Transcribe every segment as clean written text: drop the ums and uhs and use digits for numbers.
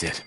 That's it.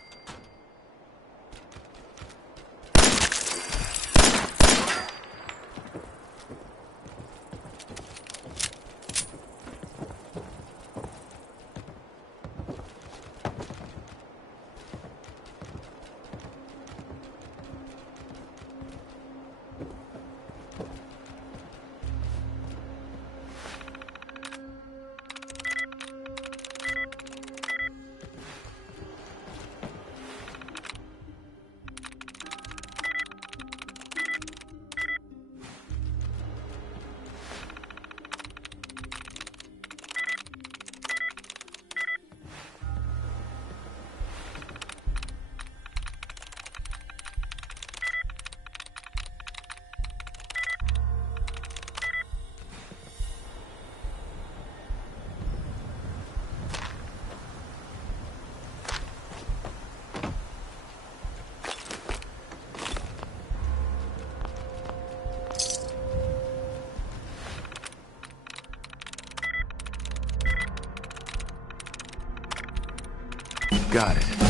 Got it.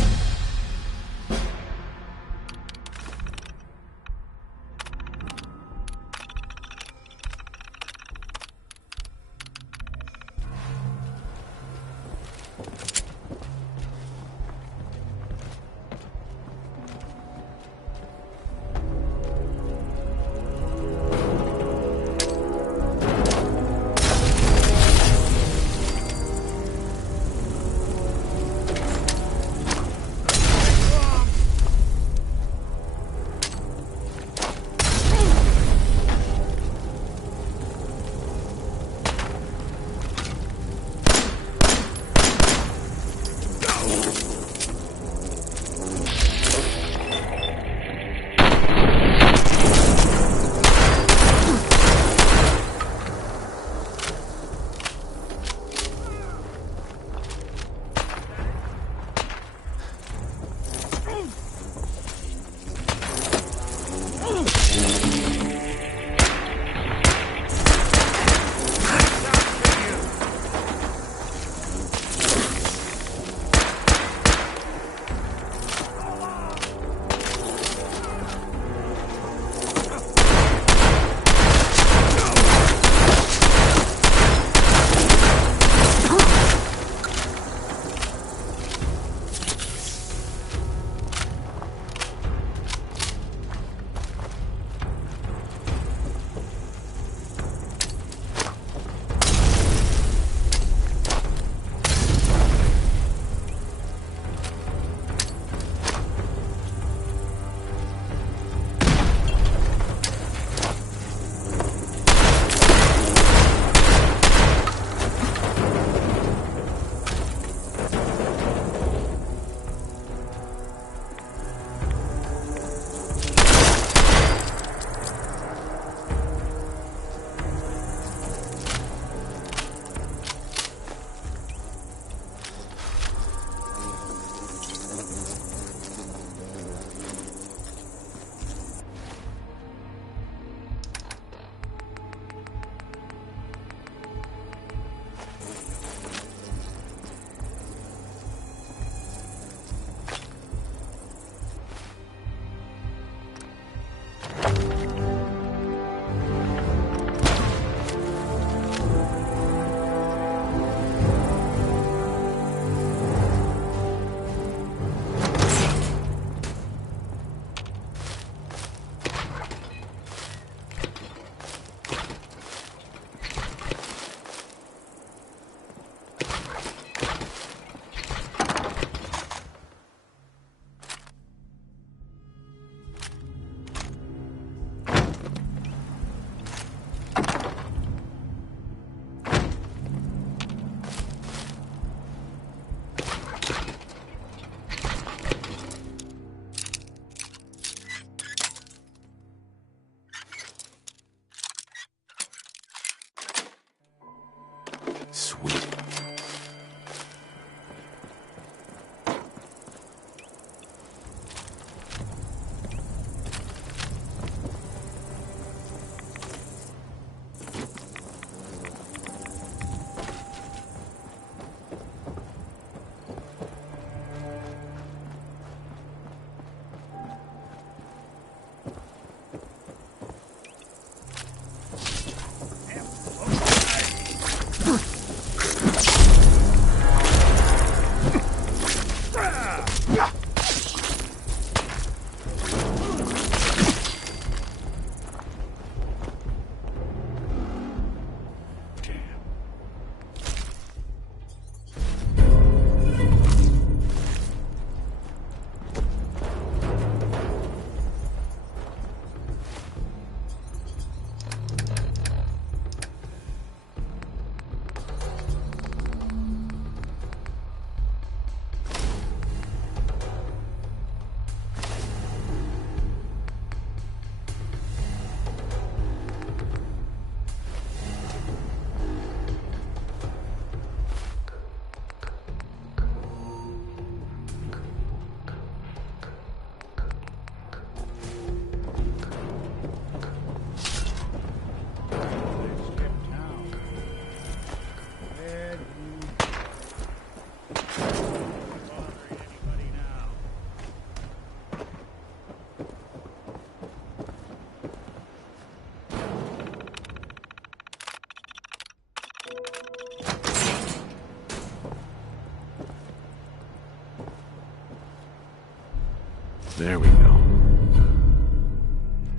There we go.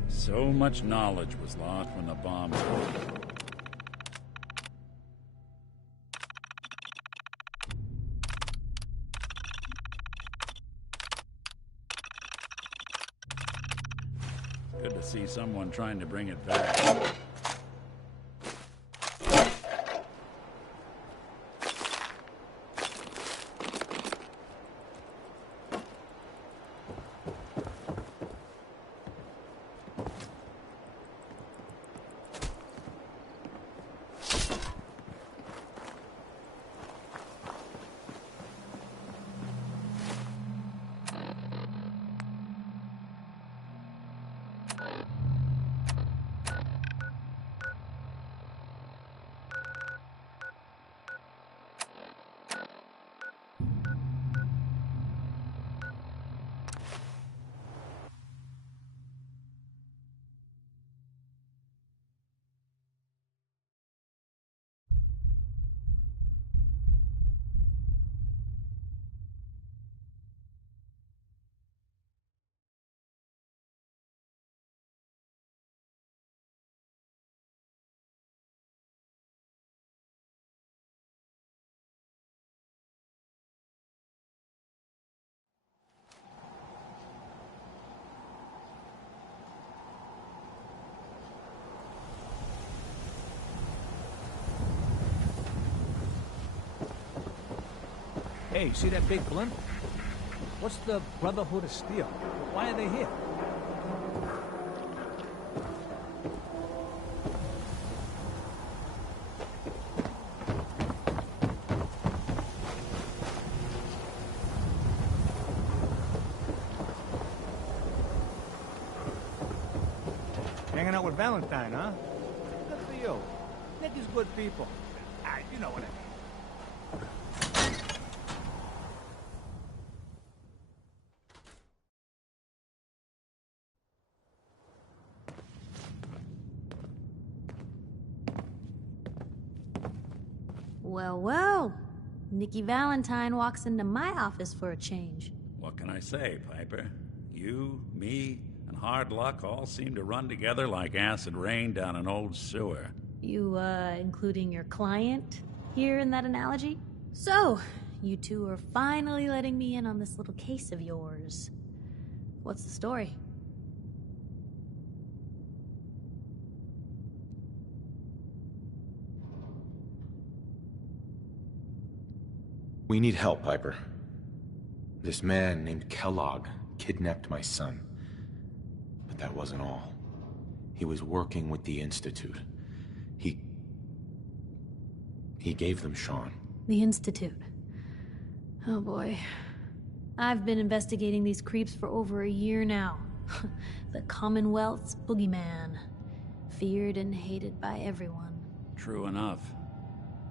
So much knowledge was lost when the bomb exploded. Good to see someone trying to bring it back. Hey, see that big blimp? What's the Brotherhood of Steel? Why are they here? Hanging out with Valentine, huh? Good for you. Nick is good people. You know what I mean. Well, well. Nikki Valentine walks into my office for a change. What can I say, Piper? You, me, and hard luck all seem to run together like acid rain down an old sewer. You, including your client here in that analogy? So, you two are finally letting me in on this little case of yours. What's the story? We need help, Piper. This man named Kellogg kidnapped my son. But that wasn't all. He was working with the Institute. He gave them Sean. The Institute. Oh boy. I've been investigating these creeps for over a year now. The Commonwealth's boogeyman. Feared and hated by everyone. True enough.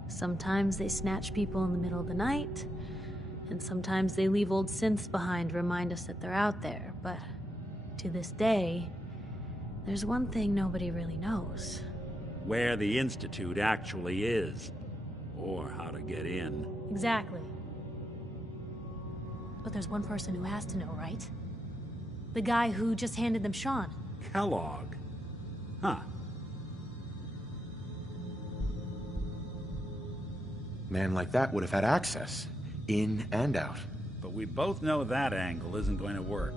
Sometimes they snatch people in the middle of the night, and sometimes they leave old synths behind to remind us that they're out there, but to this day, there's one thing nobody really knows. Where the Institute actually is. Or how to get in. Exactly. But there's one person who has to know, right? The guy who just handed them Sean. Kellogg. Huh. Man like that would have had access, in and out. But we both know that angle isn't going to work.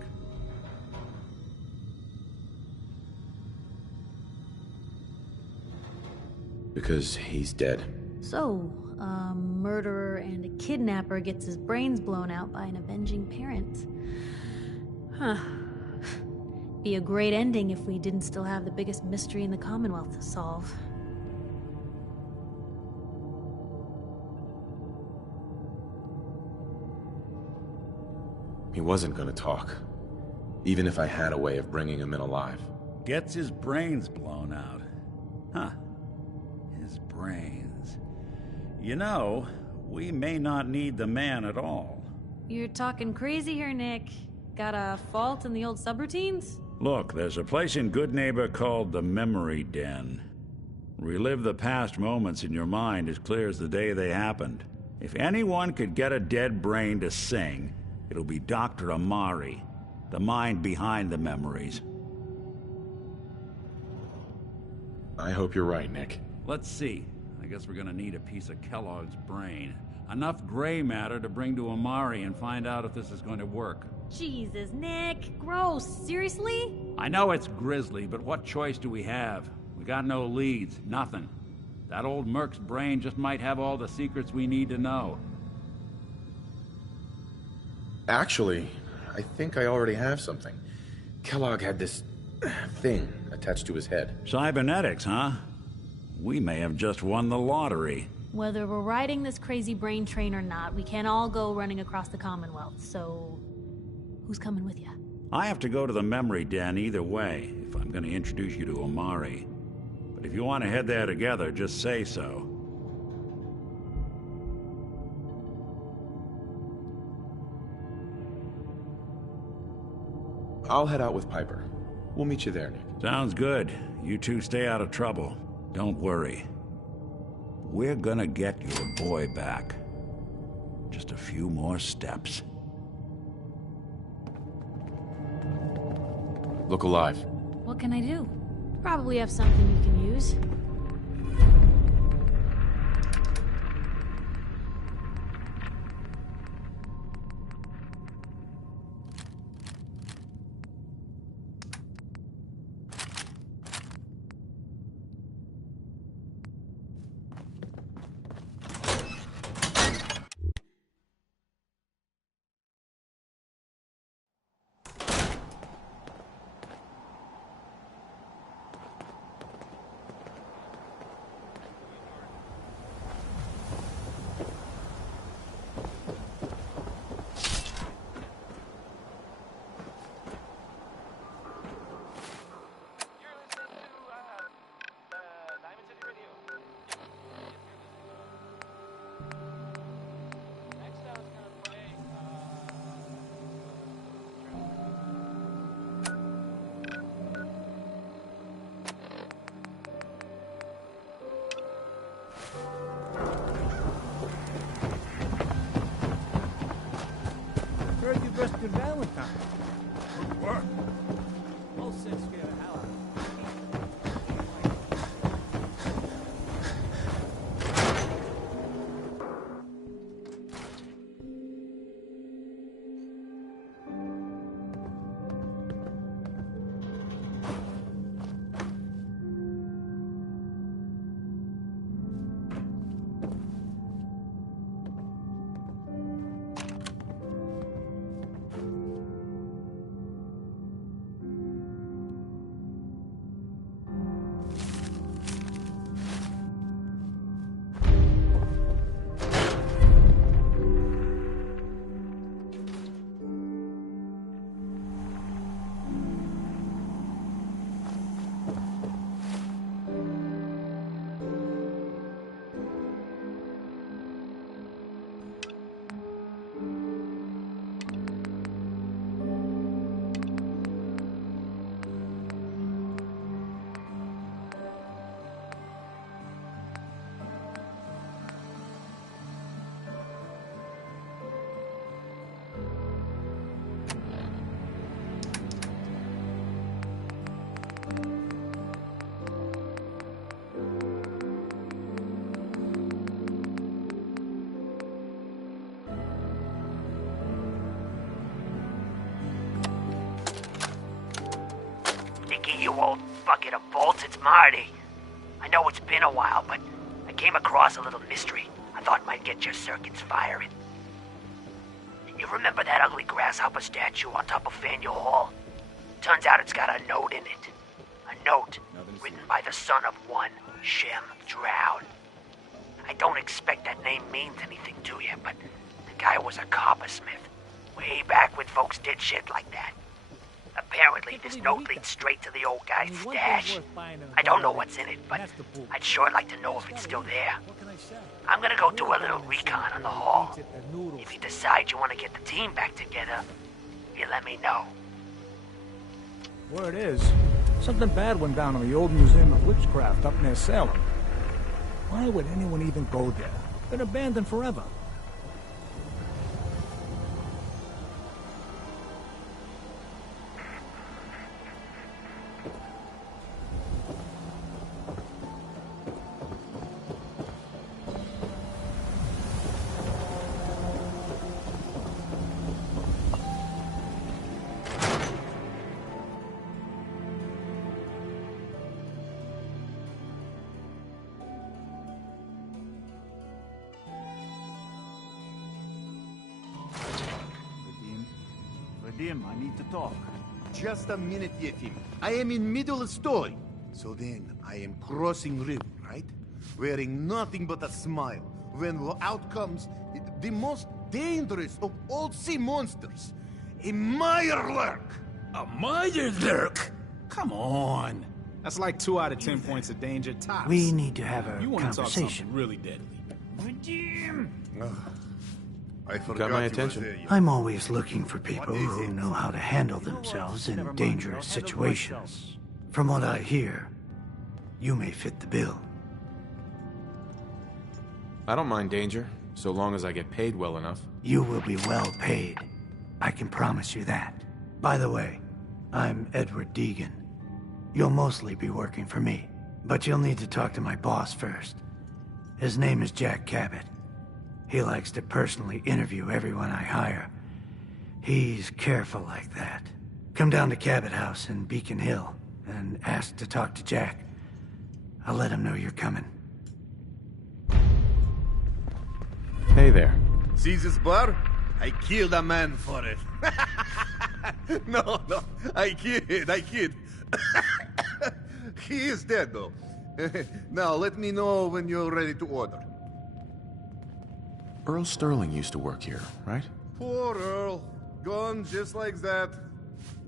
Because he's dead. So, a murderer and a kidnapper gets his brains blown out by an avenging parent. Huh. Be a great ending if we didn't still have the biggest mystery in the Commonwealth to solve. He wasn't gonna talk. Even if I had a way of bringing him in alive. Gets his brains blown out. Huh. His brains. You know, we may not need the man at all. You're talking crazy here, Nick. Got a fault in the old subroutines? Look, there's a place in Good Neighbor called the Memory Den. Relive the past moments in your mind as clear as the day they happened. If anyone could get a dead brain to sing, it'll be Dr. Amari. The mind behind the memories. I hope you're right, Nick. Let's see. I guess we're gonna need a piece of Kellogg's brain. Enough gray matter to bring to Amari and find out if this is going to work. Jesus, Nick. Gross. Seriously? I know it's grisly, but what choice do we have? We got no leads, nothing. That old merc's brain just might have all the secrets we need to know. Actually, I think I already have something. Kellogg had this thing attached to his head. Cybernetics, huh? We may have just won the lottery. Whether we're riding this crazy brain train or not, we can't all go running across the Commonwealth, so... who's coming with you? I have to go to the memory den either way, if I'm gonna introduce you to Amari. But if you want to head there together, just say so. I'll head out with Piper. We'll meet you there, Nick. Sounds good. You two stay out of trouble. Don't worry. We're gonna get your boy back. Just a few more steps. Look alive. What can I do? Probably have something you can use. Heard you rescued Valentine. Good work. All set scared the hell out of me. You old bucket of bolts, it's Marty. I know it's been a while, but I came across a little mystery I thought might get your circuits firing. You remember that ugly grasshopper statue on top of Faneuil Hall? Turns out it's got a note in it. A note written by the son of one Shem Drown. I don't expect that name means anything to you, but the guy was a coppersmith. Way back when folks did shit like that. Apparently, this note leads straight to the old guy's stash. I don't know what's in it, but I'd sure like to know if it's still there. I'm gonna go do a little recon on the hall. If you decide you want to get the team back together, you let me know. Word is, something bad went down in the old Museum of Witchcraft up near Salem. Why would anyone even go there? Been abandoned forever. Vadim, I need to talk. Just a minute, Yetim. I am in middle of story. So then, I am crossing river, right? Wearing nothing but a smile. When out comes the most dangerous of all sea monsters. A Mirelurk! A Mirelurk? Come on. That's like 2 out of 10 points of danger tops. We need to have a You want to talk conversation. something really deadly. Vadim! I forgot Got my you were attention. there, Yetim. I'm always looking for people What is who it? know how to handle themselves in dangerous situations. From what I hear, you may fit the bill. I don't mind danger, so long as I get paid well enough. You will be well paid. I can promise you that. By the way, I'm Edward Deegan. You'll mostly be working for me, but you'll need to talk to my boss first. His name is Jack Cabot. He likes to personally interview everyone I hire. He's careful like that. Come down to Cabot House in Beacon Hill and ask to talk to Jack. I'll let him know you're coming. Hey there. See this bar? I killed a man for it. No, I kid. He is dead, though. Now, let me know when you're ready to order. Earl Sterling used to work here, right? Poor Earl. Gone just like that.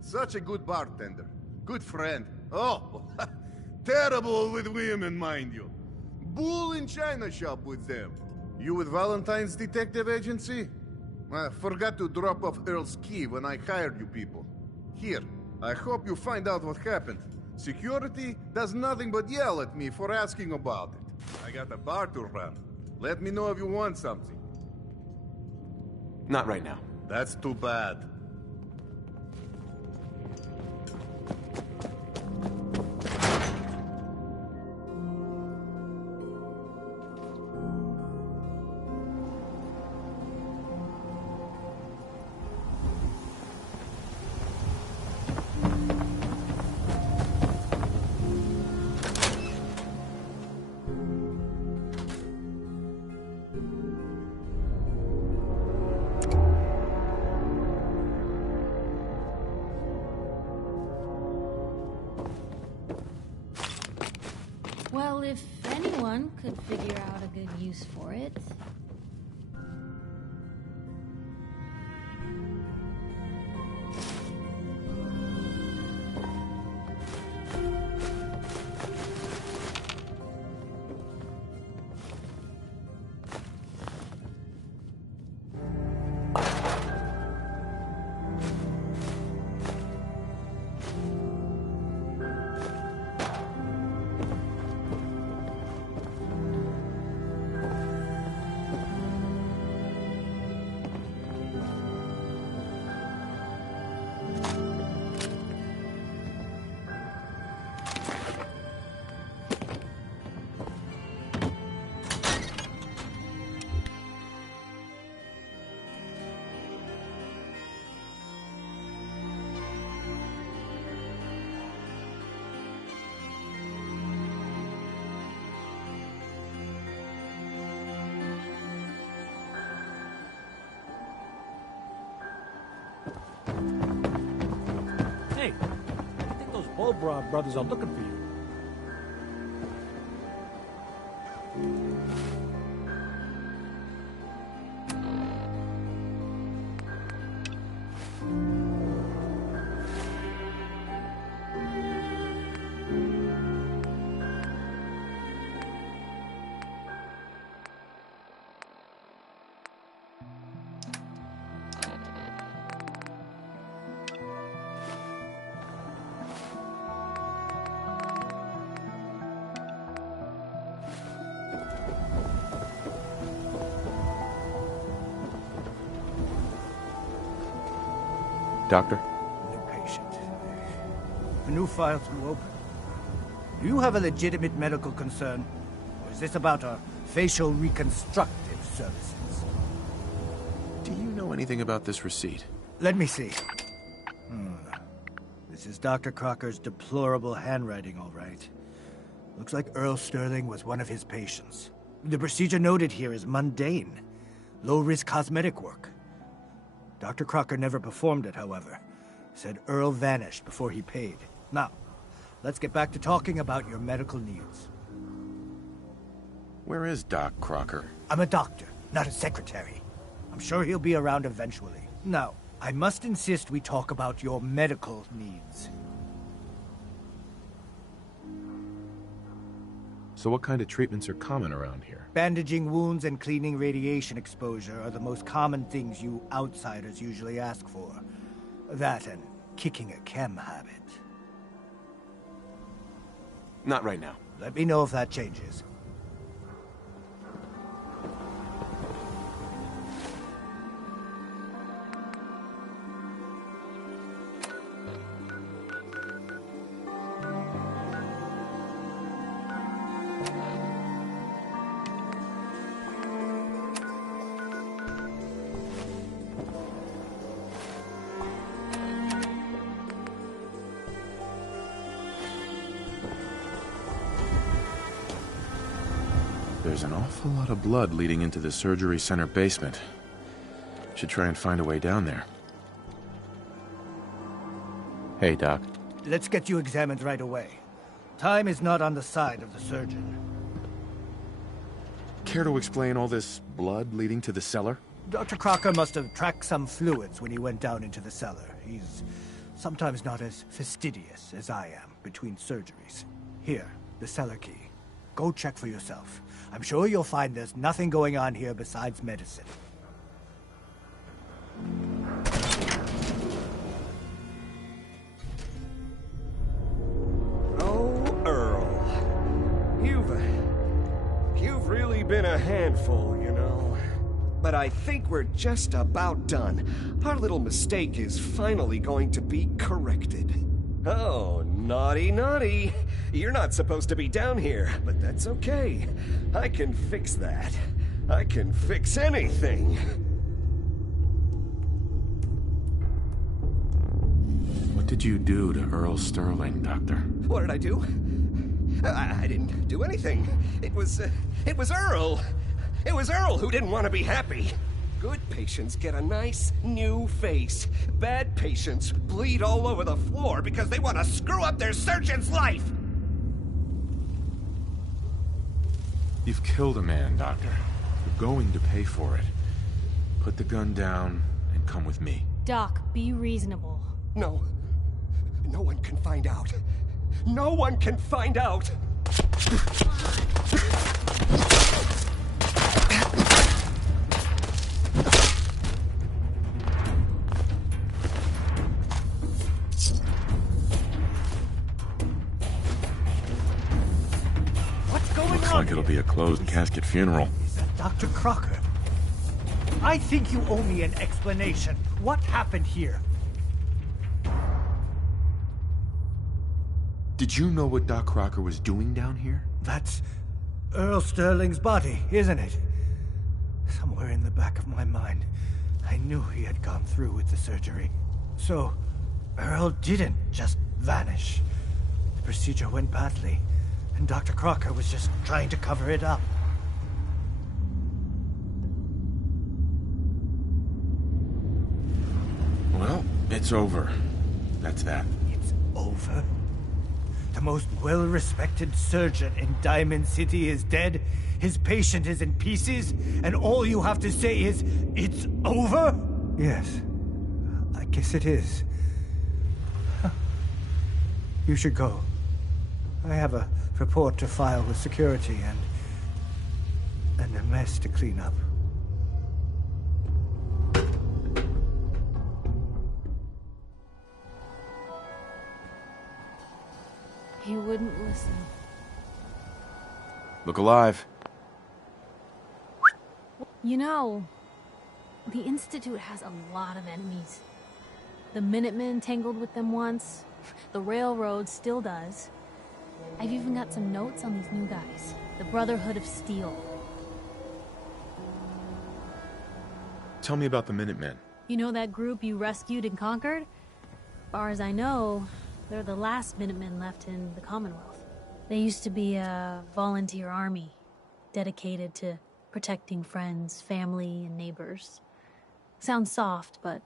Such a good bartender. Good friend. Oh, terrible with women, mind you. Bull in china shop with them. You with Valentine's Detective Agency? I forgot to drop off Earl's key when I hired you people. Here, I hope you find out what happened. Security does nothing but yell at me for asking about it. I got a bar to run. Let me know if you want something. Not right now. That's too bad. Well, if anyone could figure out a good use for it. Hey, I think those Bulbrod brothers are looking for you. Doctor? New patient. A new file to open. Do you have a legitimate medical concern? Or is this about our facial reconstructive services? Do you know anything about this receipt? Let me see. This is Dr. Crocker's deplorable handwriting, all right. Looks like Earl Sterling was one of his patients. The procedure noted here is mundane. Low-risk cosmetic work. Dr. Crocker never performed it, however. Said Earl vanished before he paid. Now, let's get back to talking about your medical needs. Where is Doc Crocker? I'm a doctor, not a secretary. I'm sure he'll be around eventually. Now, I must insist we talk about your medical needs. So what kind of treatments are common around here? Bandaging wounds and cleaning radiation exposure are the most common things you outsiders usually ask for. That and kicking a chem habit. Not right now. Let me know if that changes. There's an awful lot of blood leading into the surgery center basement. Should try and find a way down there. Hey, Doc. Let's get you examined right away. Time is not on the side of the surgeon. Care to explain all this blood leading to the cellar? Dr. Crocker must have tracked some fluids when he went down into the cellar. He's sometimes not as fastidious as I am between surgeries. Here, the cellar key. Go check for yourself. I'm sure you'll find there's nothing going on here besides medicine. Oh, Earl. You've really been a handful, you know. But I think we're just about done. Our little mistake is finally going to be corrected. Oh, naughty, naughty. You're not supposed to be down here, but that's okay. I can fix that. I can fix anything. What did you do to Earl Sterling, Doctor? What did I do? I didn't do anything. It was Earl. It was Earl who didn't want to be happy. Good patients get a nice, new face. Bad patients bleed all over the floor because they want to screw up their surgeon's life! You've killed a man, Doctor. You're going to pay for it. Put the gun down and come with me. Doc, be reasonable. No. No one can find out. No one can find out! Looks like it'll be a closed casket funeral. Is that Dr. Crocker? I think you owe me an explanation. What happened here? Did you know what Doc Crocker was doing down here? That's Earl Sterling's body, isn't it? Somewhere in the back of my mind, I knew he had gone through with the surgery. So, Earl didn't just vanish. The procedure went badly, and Dr. Crocker was just trying to cover it up. Well, it's over. That's that. It's over? The most well-respected surgeon in Diamond City is dead, his patient is in pieces, and all you have to say is, it's over? Yes, I guess it is. You should go. I have a report to file with security and a mess to clean up. He wouldn't listen. Look alive. You know, the Institute has a lot of enemies. The Minutemen tangled with them once. The Railroad still does. I've even got some notes on these new guys. The Brotherhood of Steel. Tell me about the Minutemen. You know that group you rescued and conquered? As far as I know, they're the last Minutemen left in the Commonwealth. They used to be a volunteer army, dedicated to protecting friends, family, and neighbors. Sounds soft, but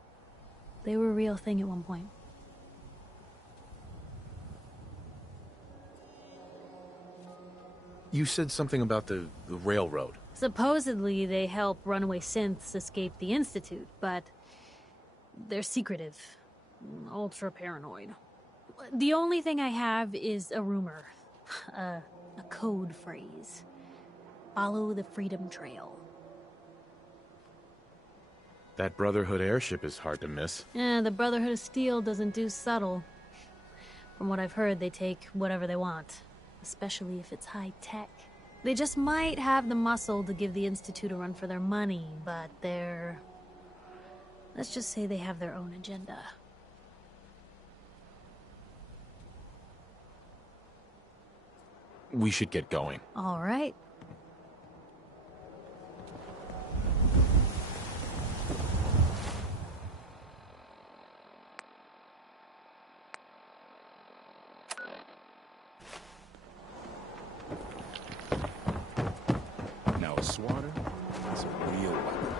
they were a real thing at one point. You said something about the railroad. Supposedly, they help runaway synths escape the Institute, but they're secretive. Ultra paranoid. The only thing I have is a rumor. A code phrase. Follow the Freedom Trail. That Brotherhood airship is hard to miss. The Brotherhood of Steel doesn't do subtle. From what I've heard, they take whatever they want. Especially if it's high-tech. They just might have the muscle to give the Institute a run for their money, but they're... let's just say they have their own agenda. We should get going. All right. Now a swatter is a real weapon.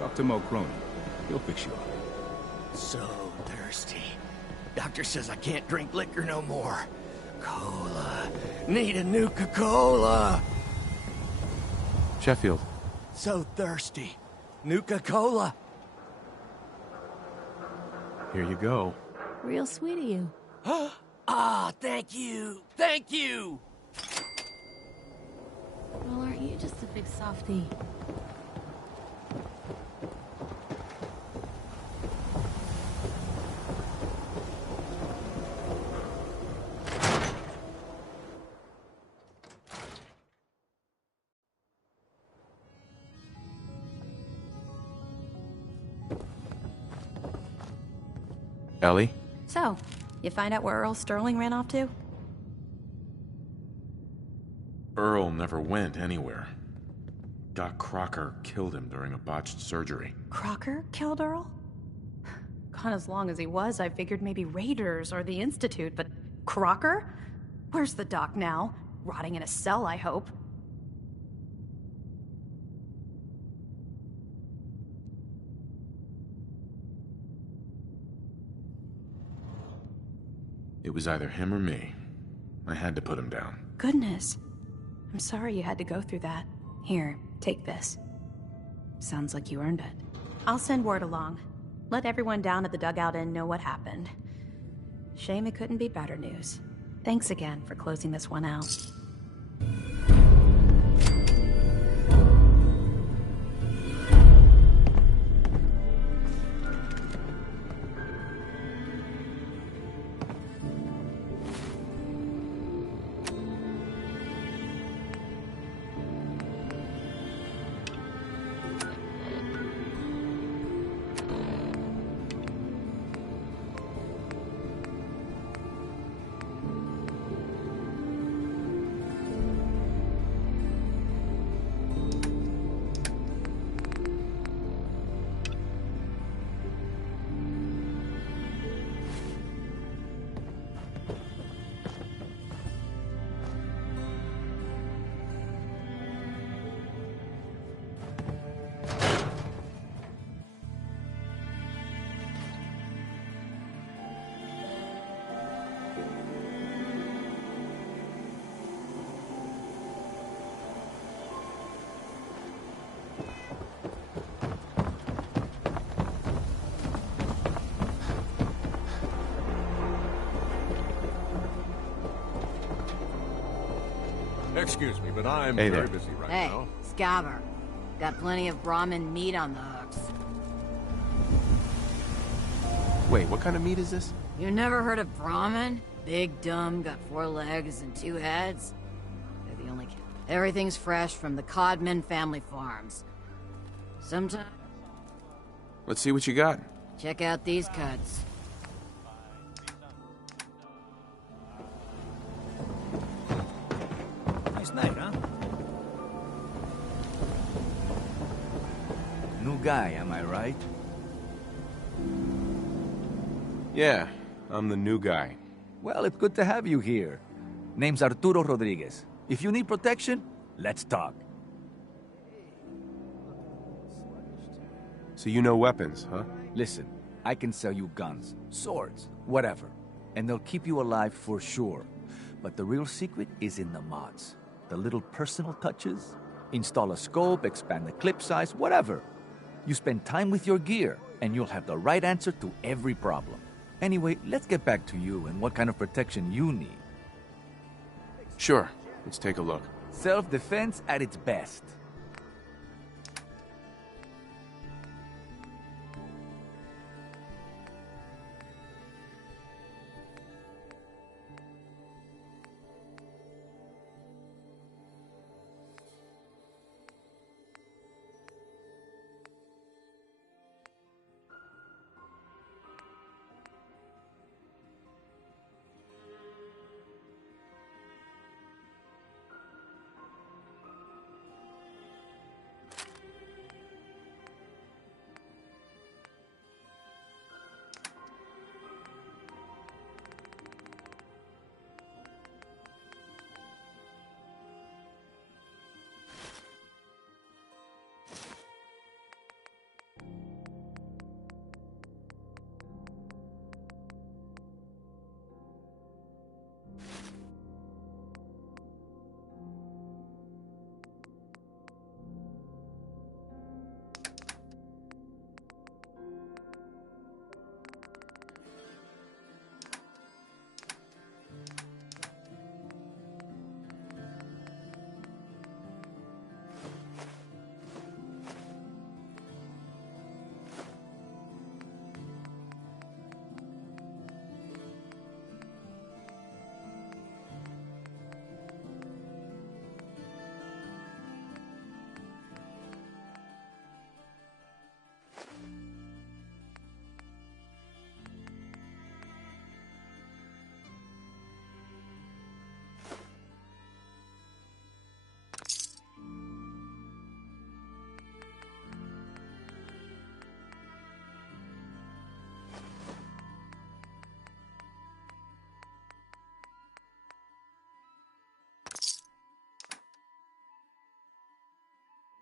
Talk to Mo Crony. He'll fix you up. So thirsty. Doctor says I can't drink liquor no more. Cola. Need a Nuka-Cola. Sheffield. So thirsty. Nuka-Cola. Here you go. Real sweet of you. Ah, thank you. Thank you. Well, aren't you just a big softie? Ellie? So, you find out where Earl Sterling ran off to? Earl never went anywhere. Doc Crocker killed him during a botched surgery. Crocker killed Earl? Gone as long as he was, I figured maybe Raiders or the Institute, but Crocker? Where's the doc now? Rotting in a cell, I hope. It was either him or me. I had to put him down. Goodness. I'm sorry you had to go through that. Here, take this. Sounds like you earned it. I'll send word along. Let everyone down at the Dugout Inn know what happened. Shame it couldn't be better news. Thanks again for closing this one out. Excuse me, but I'm Hey very there. busy right Hey, now. Scabber. Got plenty of Brahmin meat on the hooks. Wait, what kind of meat is this? You never heard of Brahmin? Big, dumb, got 4 legs and 2 heads. They're the only... Everything's fresh from the Codman family farms. Sometimes... Let's see what you got. Check out these cuts. Nice night, huh? New guy, am I right? Yeah, I'm the new guy. Well, it's good to have you here. Name's Arturo Rodriguez. If you need protection, let's talk. So you know weapons, huh? Listen, I can sell you guns, swords, whatever. And they'll keep you alive for sure. But the real secret is in the mods. The little personal touches. Install a scope, expand the clip size, whatever. You spend time with your gear, and you'll have the right answer to every problem. Anyway, let's get back to you and what kind of protection you need. Sure. Let's take a look. Self-defense at its best.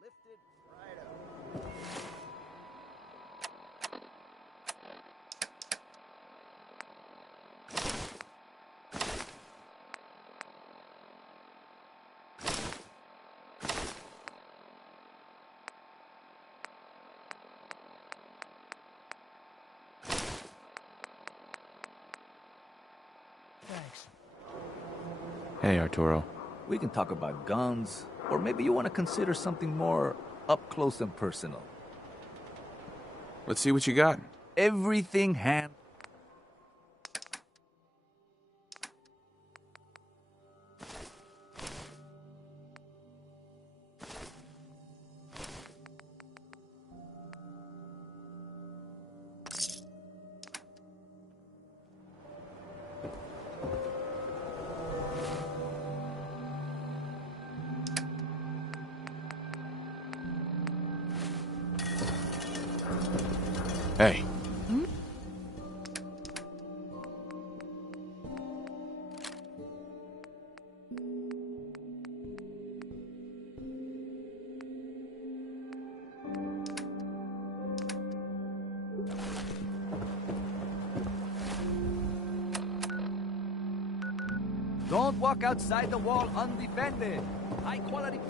Lifted right up. Thanks. Hey, Arturo. We can talk about guns, or maybe you want to consider something more up close and personal. Let's see what you got. Everything hand. Hey. Don't walk outside the wall undefended. High quality.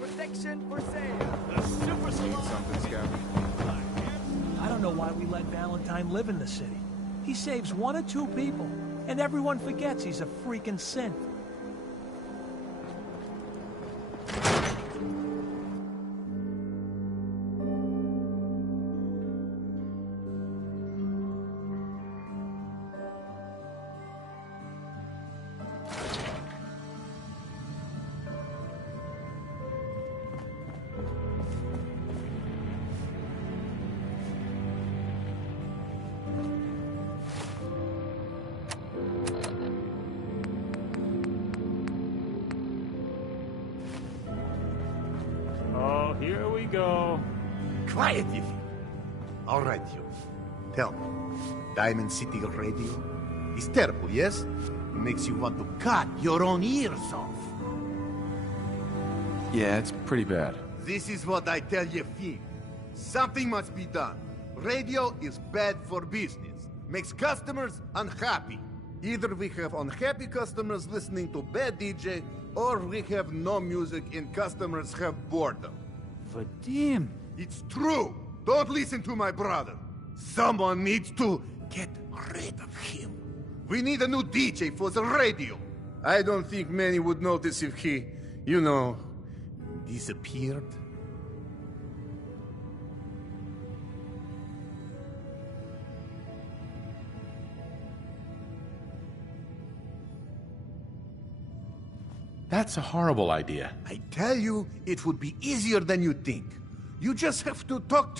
Protection for sale. The super Need something, Scout? I don't know why we let Valentine live in the city. He saves 1 or 2 people, and everyone forgets he's a freaking synth. Here we go. Quiet, you. All right, you. Tell me, Diamond City Radio is terrible, yes? It makes you want to cut your own ears off. Yeah, it's pretty bad. This is what I tell you, Finn. Something must be done. Radio is bad for business. Makes customers unhappy. Either we have unhappy customers listening to bad DJ, or we have no music and customers have boredom. Vadim! It's true! Don't listen to my brother. Someone needs to get rid of him. We need a new DJ for the radio. I don't think many would notice if he, disappeared. That's a horrible idea. I tell you, it would be easier than you think. You just have to talk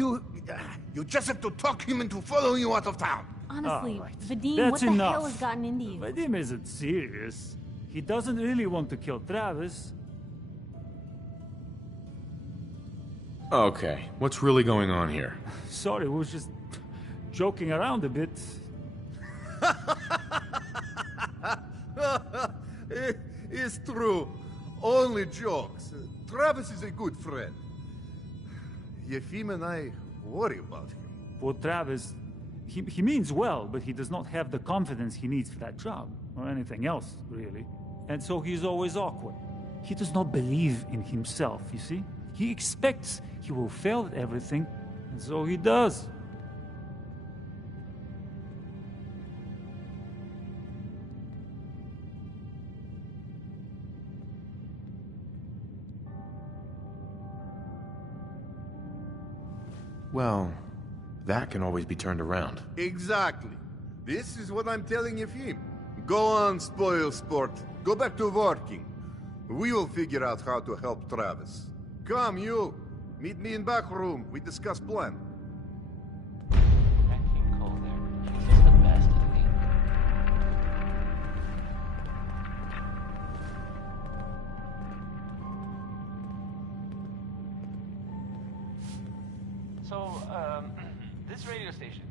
him into following you out of town. Honestly, right. Vadim, That's what the enough. hell has gotten into you? Vadim isn't serious. He doesn't really want to kill Travis. Okay, what's really going on here? Sorry, we were just joking around a bit. It's true. Only jokes. Travis is a good friend. Yefim and I worry about him. For Travis, he means well, but he does not have the confidence he needs for that job, or anything else, really. And so he's always awkward. He does not believe in himself, you see? He expects he will fail at everything, and so he does. Well, that can always be turned around. Exactly. This is what I'm telling Yefim. Go on, spoil sport. Go back to working. We will figure out how to help Travis. Come, you. Meet me in back room. We discuss plan. So, this radio station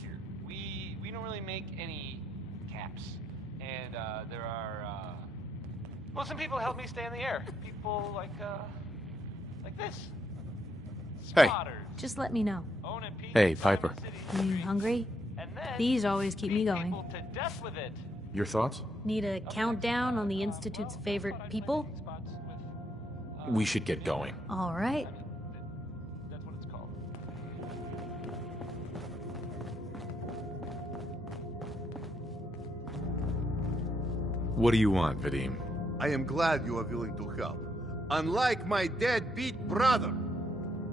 here, we don't really make any caps, and there are well, some people help me stay in the air. People like this. Hey. Spotters. Just let me know. Hey, Piper. You hungry? These always keep me going. People to death with it. Your thoughts? Need a countdown on the Institute's favorite people? We should get going. All right. That's what it's called. What do you want, Vadim? I am glad you are willing to help. Unlike my deadbeat brother.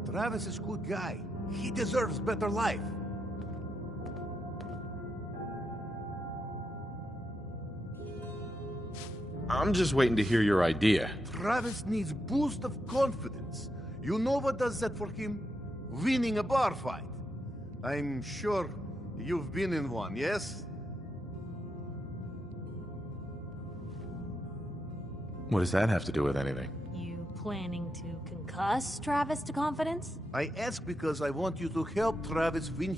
Travis is a good guy. He deserves better life. I'm just waiting to hear your idea. Travis needs boost of confidence. You know what does that for him? Winning a bar fight. I'm sure you've been in one, yes? What does that have to do with anything? You planning to concuss Travis to confidence? I ask because I want you to help Travis win